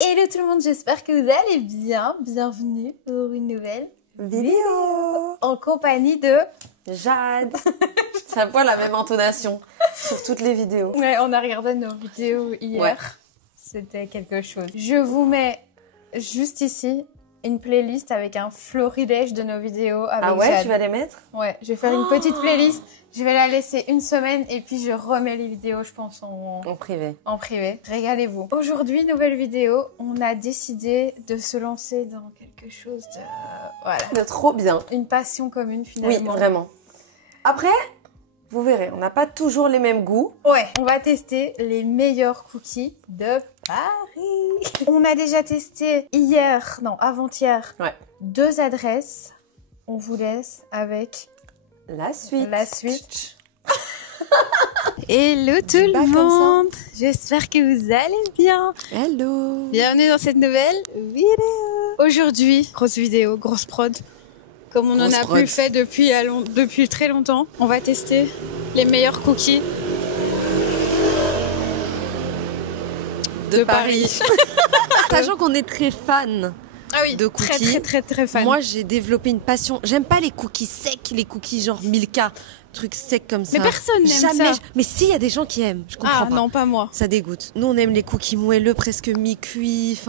Hello tout le monde, j'espère que vous allez bien. Bienvenue pour une nouvelle vidéo en compagnie de Jade. Ça voit la même intonation sur toutes les vidéos. Ouais, on a regardé nos vidéos hier. Ouais. C'était quelque chose. Je vous mets juste ici une playlist avec un florilège de nos vidéos avec ouais, Jade. Tu vas les mettre? Ouais, je vais faire une petite playlist. Je vais la laisser une semaine et puis je remets les vidéos, je pense, en privé. En privé. Régalez-vous. Aujourd'hui, nouvelle vidéo. On a décidé de se lancer dans quelque chose de... Voilà. De trop bien. Une passion commune, finalement. Oui, vraiment. Après, vous verrez, on n'a pas toujours les mêmes goûts. Ouais. On va tester les meilleurs cookies de Paris. On a déjà testé avant-hier, 2 adresses. On vous laisse avec... La suite. Hello tout le monde. J'espère que vous allez bien. Hello. Bienvenue dans cette nouvelle vidéo. Aujourd'hui, grosse vidéo, grosse prod. Comme on en a plus fait depuis très longtemps. On va tester les meilleurs cookies de Paris. Sachant qu'on est très fan. Ah oui, de cookies. Très fan. Moi, j'ai développé une passion. J'aime pas les cookies secs, les cookies genre Milka, trucs secs comme ça. Mais personne n'aime ça. Mais si, il y a des gens qui aiment. Je comprends pas. Non, pas moi. Ça dégoûte. Nous, on aime les cookies moelleux, presque mi-cuits,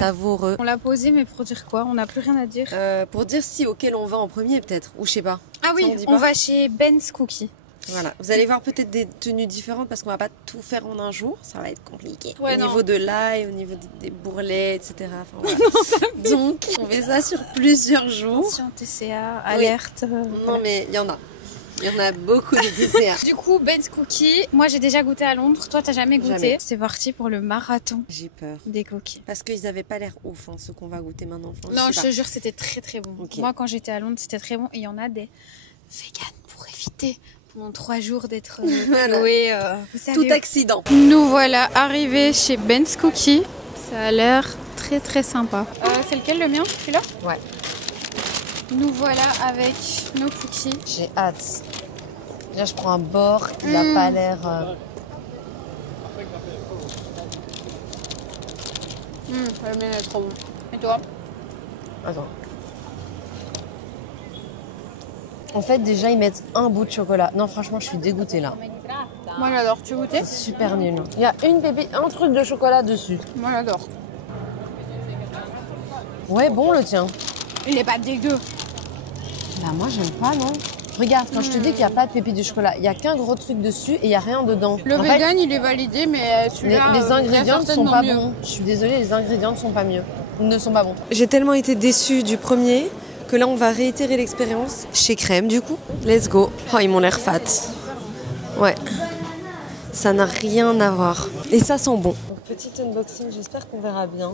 savoureux. On l'a posé, mais pour dire quoi? On n'a plus rien à dire. Pour dire si auquel on va en premier, peut-être, ou je sais pas. Ah oui, on va chez Ben's Cookies. Voilà, vous allez voir peut-être des tenues différentes parce qu'on va pas tout faire en un jour, ça va être compliqué. Ouais, au niveau de l'ail, au niveau des bourrelets, etc. Enfin, voilà. Donc, on fait ça sur plusieurs jours. Attention, TCA, alerte. Non, mais il y en a beaucoup de TCA. Du coup, Ben's Cookies, moi j'ai déjà goûté à Londres, toi t'as jamais goûté. C'est parti pour le marathon. J'ai peur. Des cookies. Parce qu'ils avaient pas l'air ouf, ceux qu'on va goûter maintenant. Enfin, non, je te jure, c'était très bon. Okay. Moi quand j'étais à Londres, c'était très bon. Et il y en a des véganes pour éviter. Pendant 3 jours d'être cloué, tout accident. Nous voilà arrivés chez Ben's Cookies. Ça a l'air très sympa. C'est lequel, le mien, celui-là? Ouais. Nous voilà avec nos cookies. J'ai hâte. Là, je prends un bord, il a pas l'air... Le mien est trop bon. Et toi? Attends. En fait, déjà, ils mettent un bout de chocolat. Non, franchement, je suis dégoûtée, là. Moi, j'adore. Tu veux goûter? C'est super nul. Il y a un truc de chocolat dessus. Moi, j'adore. Ouais, bon, le tien. Il est pas dégueu. Bah, moi, j'aime pas, non. Regarde, quand je te dis qu'il n'y a pas de pépites de chocolat, il y a qu'un gros truc dessus et il n'y a rien dedans. Le vegan, il est validé, mais celui-là, les ingrédients ne sont pas bons. Je suis désolée, les ingrédients ne sont pas bons. J'ai tellement été déçue du premier que là, on va réitérer l'expérience chez Crème, du coup. Let's go. Oh, ils m'ont l'air fat. Ouais. Ça n'a rien à voir. Et ça sent bon. Donc, petit unboxing, j'espère qu'on verra bien.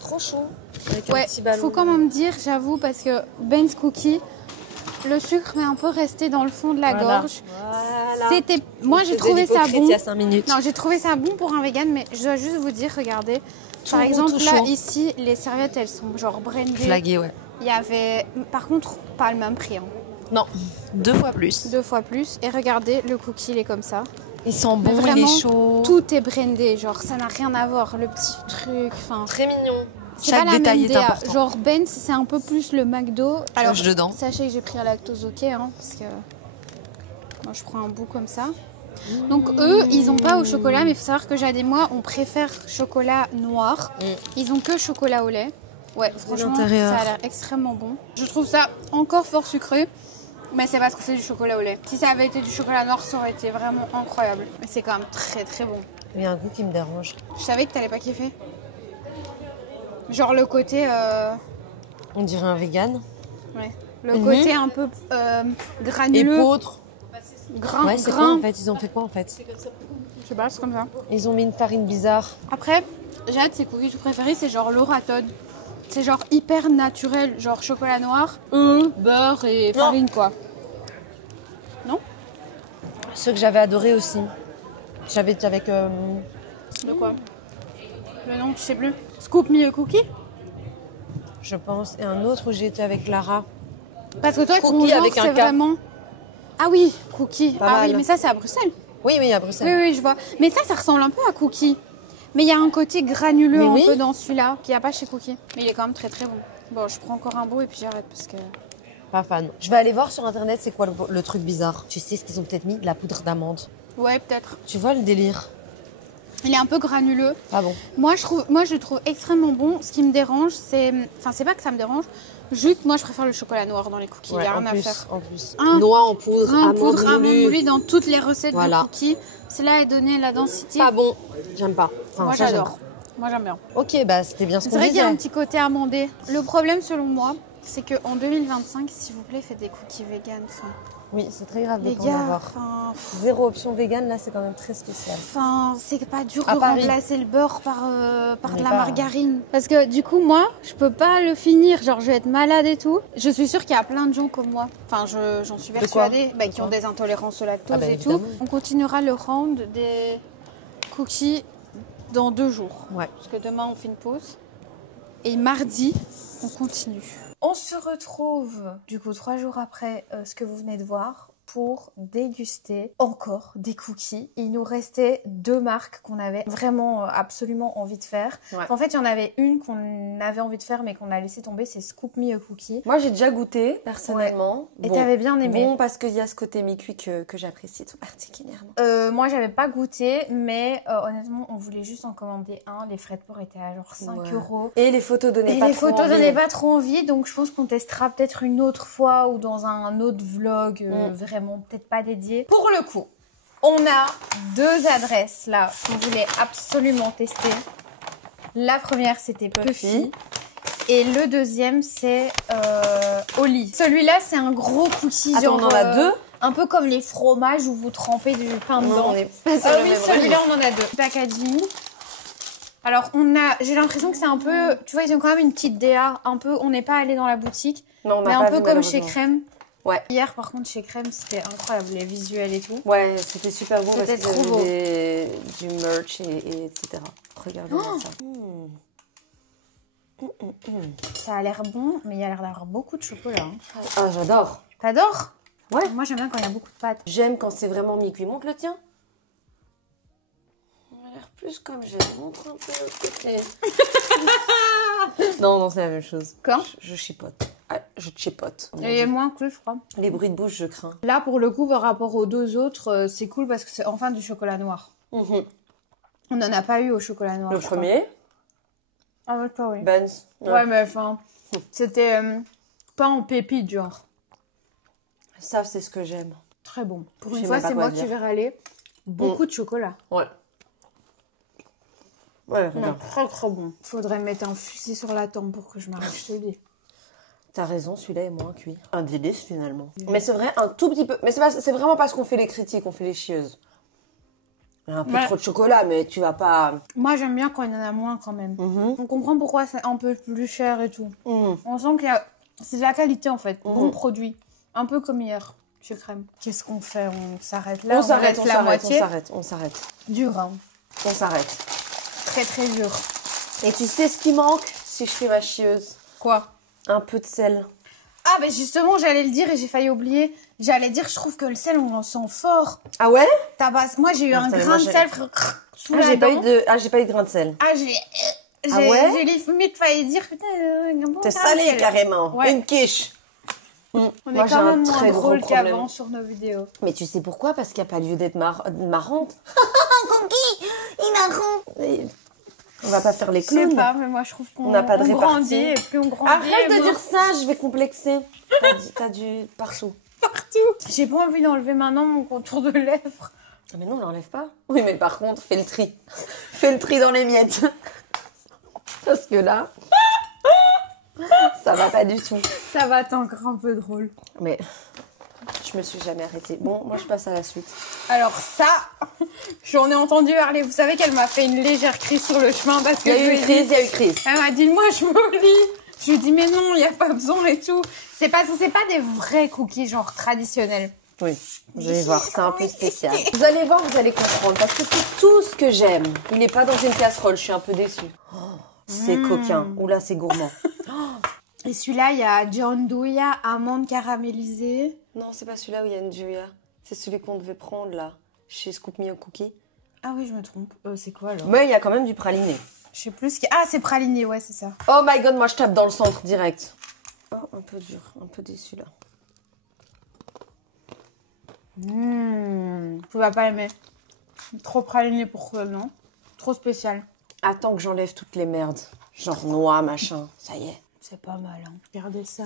Trop chaud. Avec un petit ballon. Faut quand même dire, j'avoue, parce que Ben's Cookies, le sucre m'est un peu resté dans le fond de la gorge. Voilà. Moi, j'ai trouvé ça bon. Il y a 5 minutes. Non, j'ai trouvé ça bon pour un vegan, mais je dois juste vous dire, regardez. Par exemple, là, ici, les serviettes, elles sont genre brandées. Flaguées, ouais. Il y avait, par contre, pas le même prix. Hein. Non, 2 fois plus. 2 fois plus. Et regardez, le cookie, il est comme ça. Il sent bon, vraiment, il est chaud. Tout est brandé, genre ça n'a rien à voir. Le petit truc, enfin. Très mignon. Chaque détail est important. Genre Ben's, c'est un peu plus le McDo. Alors, dedans. Sachez que j'ai pris un lactose ok, hein, parce que moi je prends un bout comme ça. Donc eux, ils ont pas au chocolat, mais il faut savoir que Jade et moi, on préfère chocolat noir. Ils ont que chocolat au lait. Ouais, franchement, ça a l'air extrêmement bon. Je trouve ça encore fort sucré, mais c'est parce que c'est du chocolat au lait. Si ça avait été du chocolat noir, ça aurait été vraiment incroyable. Mais c'est quand même très bon. Il y a un goût qui me dérange. Je savais que t'allais pas kiffer. Genre le côté... On dirait un vegan. Ouais. Le côté un peu granuleux. Épeautre. Grain. Ouais, c'est quoi en fait? Ils ont fait quoi en fait? Je sais pas, c'est comme ça. Ils ont mis une farine bizarre. Après, Jade, ses cookies tout préférés, c'est genre Laura Todd. C'est genre hyper naturel, genre chocolat noir, beurre et farine quoi. Non? Ceux que j'avais adorés aussi. J'avais avec... De quoi? Le nom, tu sais plus. Scoop Me a Cookie? Je pense. Et un autre où j'ai été avec Lara. Parce que toi, ton genre, c'est vraiment... Ah oui, Cookie. Ah oui, mais ça, c'est à Bruxelles. Oui, à Bruxelles. Oui, je vois. Mais ça ressemble un peu à Cookie. Mais il y a un côté granuleux Mais un oui. peu dans celui-là, qu'il n'y a pas chez Cookie. Mais il est quand même très très bon. Bon, je prends encore un bout et puis j'arrête parce que... Pas fan. Je vais aller voir sur internet c'est quoi le truc bizarre. Tu sais ce qu'ils ont peut-être mis? De la poudre d'amande. Ouais, peut-être. Tu vois le délire? Il est un peu granuleux. Ah bon? Moi, je le trouve extrêmement bon. Ce qui me dérange, c'est... Enfin, c'est pas que ça me dérange. Juste, moi, je préfère le chocolat noir dans les cookies. Il n'y a rien à faire. En plus. Un- Noix en poudre, Un amande poudre amande moulue. moulue dans toutes les recettes Voilà. de cookies. Cela est donné la densité. Pas bon. J'aime pas. Enfin, Moi, ça, j'aime j'adore. Moi, j'aime bien. pas. Ok, bah c'était bien ce C'est qu'on vrai qu'il y a un disait. petit côté amandé. Le problème, selon moi, c'est qu'en 2025, s'il vous plaît, faites des cookies vegan. Enfin, Oui, c'est très grave de les pas en gars, avoir. Zéro option vegan, là c'est quand même très spécial. c'est pas dur À de Paris. remplacer le beurre par On de est la pas- margarine. Parce que du coup, moi, je peux pas le finir. Genre, je vais être malade et tout. Je suis sûre qu'il y a plein de gens comme moi. Enfin, j'en suis quoi? persuadée. Bah, qui Quoi? ont des intolérances au lactose Ah bah, et évidemment. tout. On continuera le round des cookies dans 2 jours. Ouais. Parce que demain, on fait une pause. Et mardi, on continue. On se retrouve, du coup, 3 jours après ce que vous venez de voir, pour déguster encore des cookies. Il nous restait 2 marques qu'on avait vraiment absolument envie de faire. Ouais. En fait, il y en avait une qu'on avait envie de faire mais qu'on a laissé tomber, c'est Scoop Me a Cookie. Moi j'ai déjà goûté personnellement. Et t'avais bien aimé. Bon parce qu'il y a ce côté mi-cuit que j'apprécie tout particulièrement. Moi, j'avais pas goûté, mais honnêtement, on voulait juste en commander un. Les frais de port étaient à genre 5 Ouais. €. Et les photos donnaient Et pas les trop photos envie. donnaient pas trop envie, donc je pense qu'on testera peut-être une autre fois ou dans un autre vlog, vraiment peut-être pas dédié. Pour le coup, on a 2 adresses là qu'on voulait absolument tester. La première, c'était Puffy. Et le deuxième, c'est Oli. Celui-là, c'est un gros cookie. Attends, genre, on en a 2? Un peu comme les fromages où vous trempez du pain Non, dedans. on est pas sur le Oui, même celui-là, on en a 2. Packaging. Alors, j'ai l'impression que c'est un peu... Tu vois, ils ont quand même une petite DA. Un peu, on n'est pas allé dans la boutique. Non, on Mais n'a un pas peu vu, comme chez malheureusement. Crème. Ouais. Hier, par contre, chez Crème, c'était incroyable. Les visuels et tout. Ouais, c'était super beau parce C'était qu'il y trop beau. avait du merch et etc. Regardez-moi ça. Ça a l'air bon, mais il y a l'air d'avoir beaucoup de chocolat. Hein. Ah, j'adore. T'adores? Ouais. Moi, j'aime bien quand il y a beaucoup de pâtes. J'aime quand c'est vraiment mi-cuit. Montre le tien. On a l'air plus comme j'aime. Montre un peu l'autre côté. non, c'est la même chose. Quand? Je chipote. Ah, je chipote. Et moins que, je crois. Les bruits de bouche, je crains. Là, pour le coup, par rapport aux 2 autres, c'est cool parce que c'est enfin du chocolat noir. Mhm. On n'en a pas eu au chocolat noir. Le je crois. premier, Ah ouais, pas oui. Benz. Ouais, mais enfin, c'était pas en pépite, genre. Ça, c'est ce que j'aime. Très bon. Pour Je une sais fois, même pas c'est quoi moi qui dire. vais râler. Beaucoup de chocolat. Ouais. Ouais, Non, regarde. très très bon. Faudrait mettre un fusil sur la tempe pour que je m'arrête, je te le dis. T'as raison, celui-là est moins cuit. Un délice finalement. Mais c'est vrai, un tout petit peu. Mais c'est vraiment parce qu'on fait les critiques, on fait les chieuses. Il y a un peu Ouais. trop de chocolat, mais tu vas pas. Moi, j'aime bien quand il y en a moins quand même. On comprend pourquoi c'est un peu plus cher et tout. Mhm. On sent qu'il y a... C'est de la qualité en fait. Bon produit. Un peu comme hier chez Crème. Qu'est-ce qu'on fait? On s'arrête là? On s'arrête, laisse la moitié. on s'arrête. Dur, hein. On s'arrête. Très très dur. Et tu sais ce qui manque si je fais ma chieuse? Quoi? Un peu de sel. Ah, mais justement, j'allais le dire et j'ai failli oublier. J'allais dire, je trouve que le sel, on en sent fort. Ah ouais? Moi, j'ai eu un Attends, grain moi, de j'ai- sel sous Ah, la j'ai pas dent. eu de grain de sel. Ah, Ah ouais? j'ai limite failli dire, putain, un bon T'es grain de salé sel. carrément. Ouais. Une quiche. On Moi, est j'ai quand un même moins très gros drôle problème. qu'avant sur nos vidéos. Mais tu sais pourquoi? Parce qu'il n'y a pas lieu d'être marrante. Conquis, il m'a Et on va pas faire les Je sais clowns. pas, mais moi, je trouve qu'on On n'a pas de on répartie. grandit et plus on grandit. Arrête de moins- dire ça, je vais complexer. T'as du partout. partout. J'ai pas envie d'enlever maintenant mon contour de lèvres. Ah mais non, on l'enlève pas. Oui, mais par contre, fais le tri. Fais le tri dans les miettes. Parce que là, ça va pas du tout. Ça va être encore un peu drôle. Mais je me suis jamais arrêtée. Bon, moi je passe à la suite. Alors ça, j'en ai entendu parler. Vous savez qu'elle m'a fait une légère crise sur le chemin parce que Il y je a lui eu ai une dit- crise, il y a eu crise. Elle m'a dit, moi je me lis. Je lui ai dit, mais non, il n'y a pas besoin et tout. C'est pas des vrais cookies genre traditionnels. Oui, vous allez voir, c'est un peu spécial. Vous allez voir, vous allez comprendre. Parce que c'est tout ce que j'aime. Il n'est pas dans une casserole, je suis un peu déçue. Oh, c'est coquin. Oula, c'est gourmand. Et celui-là, il y a Gianduja, amande caramélisée. Non, c'est pas celui-là où il y a une Julia. C'est celui qu'on devait prendre là, chez Scoop Me a Cookie. Ah oui, je me trompe. C'est quoi alors? Mais il y a quand même du praliné. Je sais plus ce qu'il y a. Ah, c'est praliné, ouais, c'est ça. Oh my god, moi je tape dans le centre direct. Oh, un peu dur, un peu déçu là. Tu vas pas aimer. Trop praliné pour toi, non? Trop spécial. Attends que j'enlève toutes les merdes. Genre noix, machin. Ça y est. C'est pas mal, hein. Regardez ça.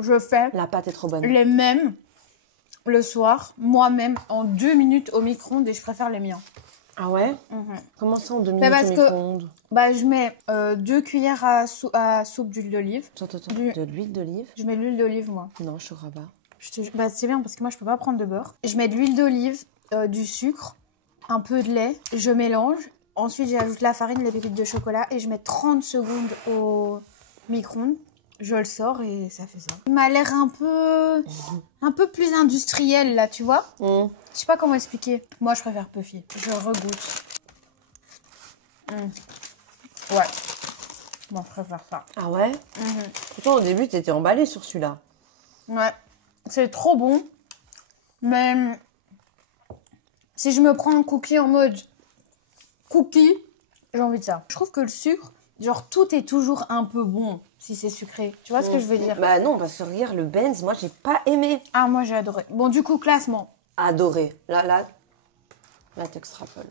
Je fais La pâte est trop bonne. les mêmes le soir, moi-même, en 2 minutes au micro-ondes et je préfère les miens. Ah ouais? Comment ça en 2 minutes parce au que micro-ondes? je mets 2 cuillères à soupe d'huile d'olive. Attends. De l'huile d'olive? Je mets de l'huile d'olive, moi. Non, je crois pas. C'est bien parce que moi, je peux pas prendre de beurre. Je mets de l'huile d'olive, du sucre, un peu de lait. Je mélange. Ensuite, j'ajoute la farine, les pépites de chocolat et je mets 30 secondes au micro-ondes. Je le sors et ça fait ça. Il m'a l'air un peu plus industriel, là, tu vois. Je sais pas comment expliquer. Moi, je préfère Puffy. Je regoute. Ouais. Moi, je préfère ça. Ah ouais? Pourtant, au début, t'étais emballée sur celui-là. Ouais. C'est trop bon. Mais si je me prends un cookie en mode cookie, j'ai envie de ça. Je trouve que le sucre, genre, tout est toujours un peu bon si c'est sucré. Tu vois ce que je veux dire? Bah non, parce que regarde, le Benz, moi, j'ai pas aimé. Ah, moi, j'ai adoré. Bon, du coup, classement. Adoré. Là, t'extrapoles.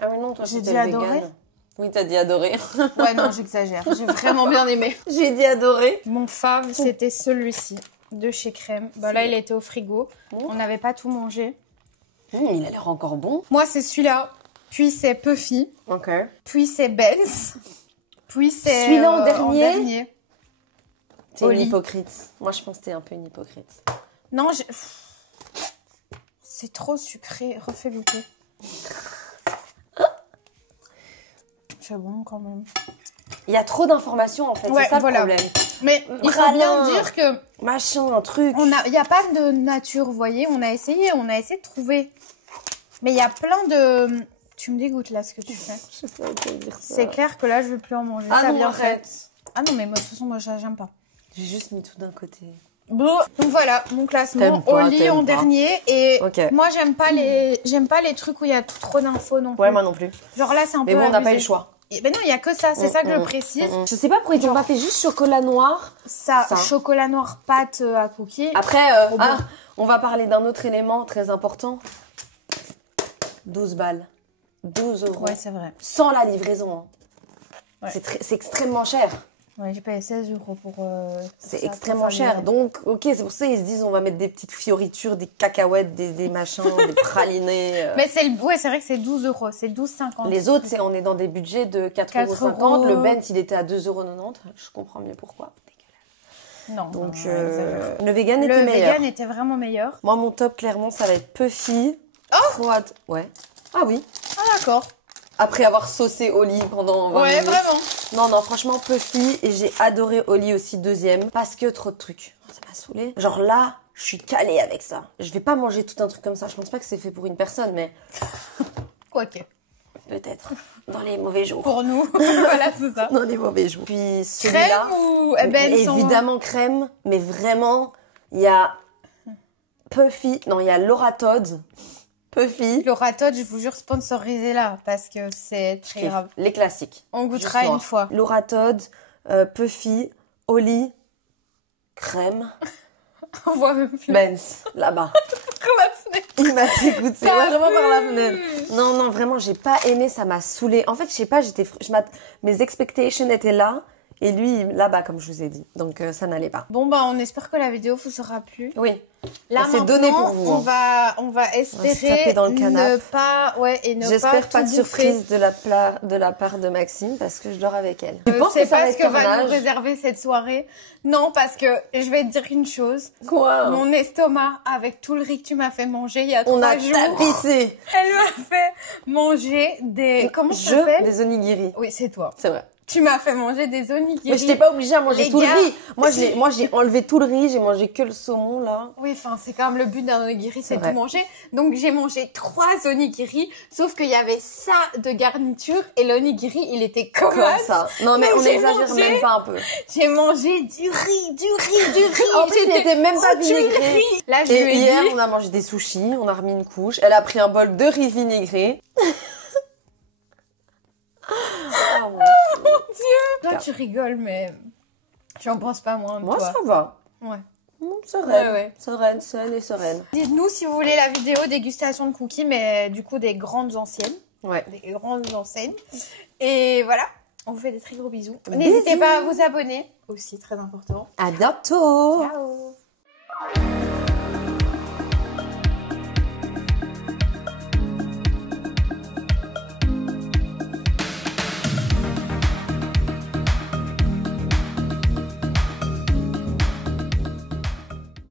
Ah mais non, toi, J'ai c'était dit adoré? vegan. Oui, t'as dit adoré. Ouais, non, j'exagère. J'ai vraiment bien aimé. J'ai dit adoré. Mon fave, c'était celui-ci, de chez Crème. Bah, là, il était au frigo. On n'avait pas tout mangé. Il a l'air encore bon. Moi, c'est celui-là. Puis, c'est Puffy. Ok. Puis, c'est Benz. Puis, c'est... Celui-là en dernier. T'es une Oli. hypocrite. Moi, je pense que t'es un peu une hypocrite. Non, c'est trop sucré. Refais goûter. C'est bon, quand même. Il y a trop d'informations, en fait. Ouais, c'est ça voilà. le problème. Mais il faut bien dire que... Machin, un truc. Il n'y a pas de nature, vous voyez. On a essayé de trouver. Mais il y a plein de... Tu me dégoûtes là ce que tu fais. Je sais pas dire ça. C'est clair que là je veux plus en manger. Ah T'as non, bien arrête. fait. Ah non mais moi de toute façon moi j'aime pas. J'ai juste mis tout d'un côté. Bon, donc voilà mon classement. T'aimes pas, Oli t'aimes en pas. dernier et Ok. moi j'aime pas les trucs où il y a trop d'infos non plus. Ouais, moi non plus. Genre là c'est un Mais peu bon, on n'a pas eu abusé. le choix. Et ben non il y a que ça, c'est ça que je précise. Je sais pas pourquoi ils ont pas fait juste chocolat noir. Ça, chocolat noir pâte à cookies. Après, bon. on va parler d'un autre élément très important. 12 balles. 12 €. Ouais c'est vrai. Sans la livraison. Hein. Ouais. C'est extrêmement cher. Ouais j'ai payé 16 € pour C'est ça, extrêmement pour cher. faire Donc, ok, c'est pour ça qu'ils se disent on va mettre des petites fioritures, des cacahuètes, des machins, des pralinés. Mais c'est vrai que c'est 12 €, c'est 12,50. Les autres, on est dans des budgets de 4,50 €. Le Benz, il était à 2,90 €. Je comprends mieux pourquoi. Non. Donc, exagère. le vegan était Le meilleur. vegan était vraiment meilleur. Moi, mon top, clairement, ça va être Puffy. Froide. Ouais. Ah oui. Ah d'accord. Après avoir saucé Oli pendant 20 Ouais, minutes. vraiment. Non, franchement, Puffy. Et j'ai adoré Oli aussi, deuxième. Parce que trop de trucs. Ça m'a saoulée. Genre là, je suis calée avec ça. Je vais pas manger tout un truc comme ça. Je pense pas que c'est fait pour une personne, mais Quoique. peut-être. Dans les mauvais jours. Pour nous. Voilà, c'est ça. Dans les mauvais jours. Puis celui-là. Crème ou Benz sans- Évidemment crème. Mais vraiment, il y a Puffy. Non, il y a Laura Todd. Puffy. Laura Todd, je vous jure, sponsorisez là parce que c'est très Kiffe. grave. Les classiques. On goûtera Juste une noir. fois. Laura Todd, Puffy, Oli, crème, On voit même plus. Benz, là-bas. la fenêtre. Il m'a dégoûté, Ça ouais, vraiment par la pue. fenêtre. Non, vraiment, j'ai pas aimé, ça m'a saoulée. En fait, je sais pas, mes expectations étaient là, et lui, là-bas, comme je vous ai dit. Donc, ça n'allait pas. Bon bah on espère que la vidéo vous aura plu. Oui. Là On s'est maintenant, donné pour vous, on hein. va taper espérer dans le ne canapé. pas J'espère pas de tout surprise de la part de Maxime, parce que je dors avec elle. Tu bouffer. penses C'est que ça va pas ce être que va nous carnage? réserver cette soirée. Non, parce que je vais te dire une chose. Quoi? Mon estomac, avec tout le riz que tu m'as fait manger il y a On 3 a jours, tapissé. elle m'a fait manger des... Comment ça s'appelle? Des onigiri. Oui, c'est toi. C'est vrai. Tu m'as fait manger des onigiri. Mais je t'ai pas obligée à manger tout le riz. Moi, c'est- j'ai enlevé tout le riz, j'ai mangé que le saumon, là. Oui, enfin, c'est quand même le but d'un onigiri, c'est vrai. tout manger. Donc, j'ai mangé 3 onigiri, sauf qu'il y avait ça de garniture et l'onigiri, il était Comme comme ça. Non, mais Donc, on j'ai exagère mangé- même pas un peu. J'ai mangé du riz. En plus, il J'étais était même pas au-dessus du vinaigré. riz. Là, je Et lui ai hier, dit... on a mangé des sushis, on a remis une couche. Elle a pris un bol de riz vinaigré. Oh, mon Dieu. Toi, tu rigoles, mais j'en pense pas moins de Moi, toi. ça va. Ouais. Sereine. Ouais. Sereine et sereine. Dites-nous si vous voulez la vidéo dégustation de cookies, mais du coup des grandes anciennes. Ouais. Des grandes enseignes. Et voilà, on vous fait des très gros bisous. Bisous. N'hésitez pas à vous abonner, aussi très important. À bientôt. Ciao.